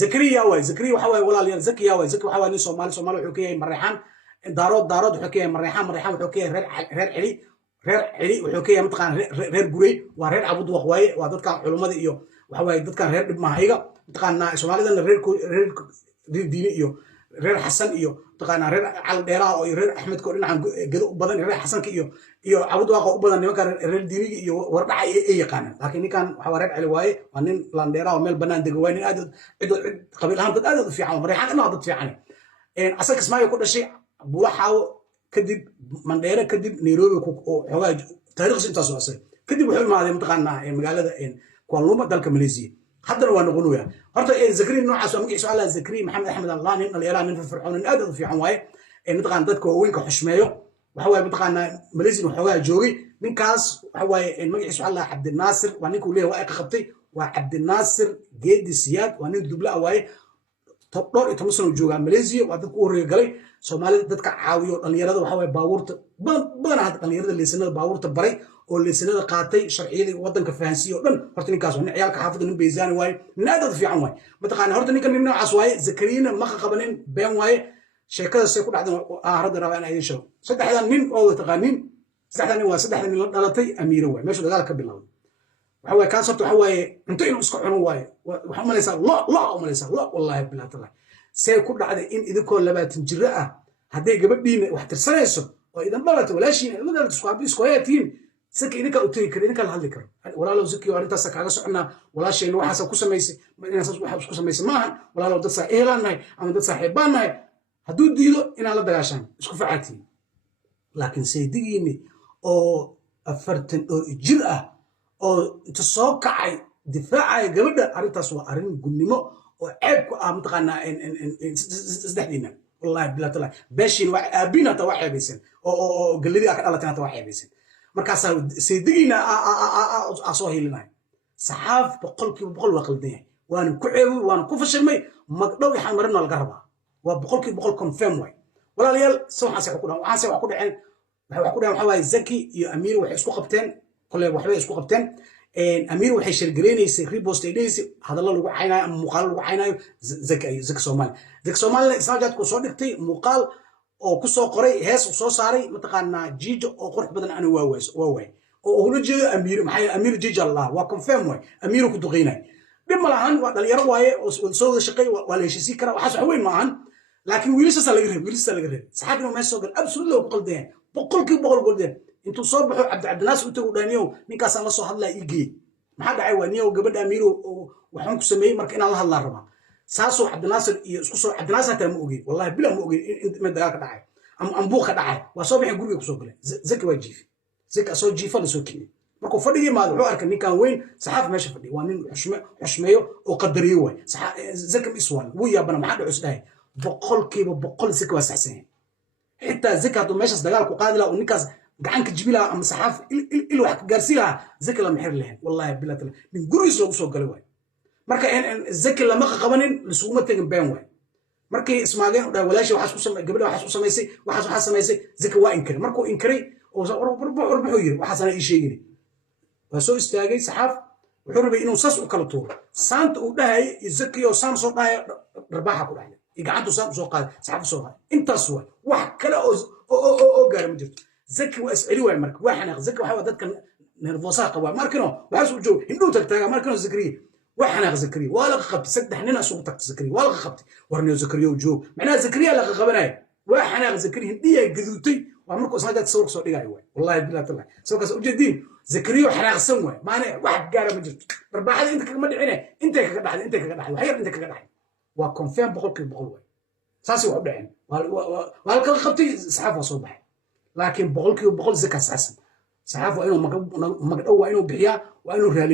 زكريا واي زكريا وحواي ولا ليال زكي واي زكي وحواي ني سومالي وحكي مريحان دارود وحكي مريحان وحكي رير علي reer cili wuxuu ka yahay mataqaan reer gurey waa reer abud waqwaaye waa dadkan culimada iyo waxa way dadkan reer dhib maahiga mataqaan Soomaalidana reer diini iyo reer Xasan iyo mataqaan reer Cal Dheeraa oo reer Axmed ko dhinacan gado badan reer Xasanka iyo abud waqo u badan nimanka reer diiniga iyo wardhaca ay yaqaan laakiin ninkan waxa reer cili waaye waa nin Landheeraa oo meel banaan degan waa nin aad qabiil ahaan dad aad u fiican Mareyxan inaa dad fiican asaga Kismaayo ku dhashay Buulaxaawo kadib Mandheera kadib Nairobi oo xogaa taariikhdiisa intaas oo asay kadib wuxuu imaaday mataqaanaa magaalada Kuala Lumpur dalka Malaysia haddana waa noqonaya horta Zakariya noocaas waa magaciisa Allah Zakariya Maxamed Axmed Allah nin dhalinyaro nin firfircoon aad u fiican waaye mataqaan dadka waaweynka xushmeeyo waxa waaye mataqaanaa Malaysia xogaa joogay ninkaas waxa waaye magaciisa Allah Cabdinaasir waa ninkuu leeyahay waa ay qabtay waa Cabdinaasir Geedi Siyaad waa nin dubla waaye dhowr iyo 10 sano jooga Malaysia waa dadku u horeeyay Soomaalida dadka caawiyo dhalinyarada waxa way baabuurta badan hada dhalinyarada leesanada baabuurta baray oo leesanada qaatay sharciyada wadanka fahansiyo dhan horta ninkaas waa ciyaalka xaafadda nin beezaan waay nin aad u fiican waay mataqaan horta ninkan nin noocaas waay Zakariina ma qabanin been waay sheekada say ku dhacday hadda rabaan ay sheego saddexdan nin oo taqaanin saddexdan nin la dhalatay Amiiro waay meesha dagaal ka bilowday waxa way kaas horta waxa way inta inuu iska cuno waay waxa malaysa la wallahi billahi taala say ku dhacday in idinkoo 20 jir ah haday gabadhiina wax tirsanayso oo idan dhalato walaashiina madal isku hayaatiin saki idinka u tagi karo idinka la hadli karo walaalow saki waa intaas kaaga socnaa walaashiina waxaas ku samaysay inaas wax ku samaysay maahan walaalow dad saaxiibaanahay ama dad saaxiibaanahay haduu diido inaan la dagaashan isku facaatiin laakiin saydigiini oo 40 oo jir ah oo inta soo kacay difaacay gabadha arintaas waa arin gunnimo oo ceeb ku ah mataqaanaa saddexdiina wallahi billahi taala beeshin waa aabina ta wax ceebaysan oo galladii ka dhalatay ta wax ceebaysan markaas saydigiina soo hilinay saxaaf boqolkiiba waa qaldan waan ku ceebay waan ku fashilmay magdhow waxaan marino laga rabaa waa boqolkiiba confirm way walaalayaal soo xasay ku dhacay waxaan wax ku dhaceen waxa way Zaki iyo Amiir waxay isku qabteen kulay waxbay isku qabteen Amiir waxay shirgaleynaysa repost idaysi hadallo lagu caynayo ama muuqaal lagu caynayo Zaki Soomaali Snapchat ku soo dhigtay muuqaal oo ku soo qoray hees soo saaray mataqaanaa jiijo oo qurux badan aan waaway oo ula jeedo Amiir maxay Amiir jiijo Allah waa confirm way Amiir ku duqeynay dib malahan waa dhalinyaro waaye oo soo shaqay waa la heshiisi kara waxa wax weyn maahan laakiin wiilasha laga reeb saxaabina ma soo gal absolutely oo qaldeen boqolkiiba goldeen intuu soo baxo Cabdinaas u tago dhaaniyo ninkaas aan la soo hadlaa igey maxaa dhacay waa niyo gabadha Amiiro waxaan ku sameeyay marka inaan la hadlaa raba saasoo Cabdinaasir iyo isku soo Cabdinaas hata ma ogeey wallahi bila ma ogeey in dagaal ka dhacay am buuqa dhacay waa soo bixin guriga ku soo galay Zaki waa jiif Zaki soo jiifa la soo keenay markuu fadhigii maad wuxuu arkay ninkan weyn saxaaf meesha fadhiyo waa nin xushmeeyo oo qadariyo way Zaki iswan wuu yaabana maxaa dhaco isdahay boqolkiiba boqol Zaki waa saxsan xitaa Zaki haduu meesha dagaal ku qaadi lahaa ninkaas gacanka jibila ama saxaaf il wax gaarsi lahaa Zaki la maxir lahayn wallahi billahi taala min gurigiisa ugu soo galay way marka Zaki lama qabanin lisuuma tagin been way markii ismaageen u dhaw walaashi waxaas ku sameeyay gabadha waxaas ku sameysay waxaas samaysay Zaki waa inkiray markuu inkiray oo wuxuu yiri waxaas ana ii sheegay waa soo istaagay saxaaf wuxuu rabay inuu saas u kala tuuro saanta uu dhahay Zaki oo saan soo dhahay rabaaxa ku dhahay gacantu saan soo qaaday saxaaf soo qaaday intaas wax kale oo gaar ma jirto Zaki waa iscili way marka waxana Zaki waxa dadka nervosa qaba markano waxa soo joog indhu tagtaaga markano Zakariya waxana Zakariya wala qabti saddex nin soo tagtay Zakariya wala qabti warniyo Zakariya joog macna Zakariya la qabanay waxana Zakariya hindiyay gaduutay waa markuu saadad soo dhigay way wallahi billahi taala soo kaas u jeedin Zakariya xanaaqsan way maana wax gaar ma jirto barbaaxada inta kaga dhicina inta kaga dhaxay waxyar inta kaga dhaxay waa confirm boqolkiiba boqol way saasi wax u dhaceen waa kala qabtay saxaaf soo baxay لكن بقولك Zaki أساسا صحافة إنه مقدو وإنه بحياة وإنه ريالي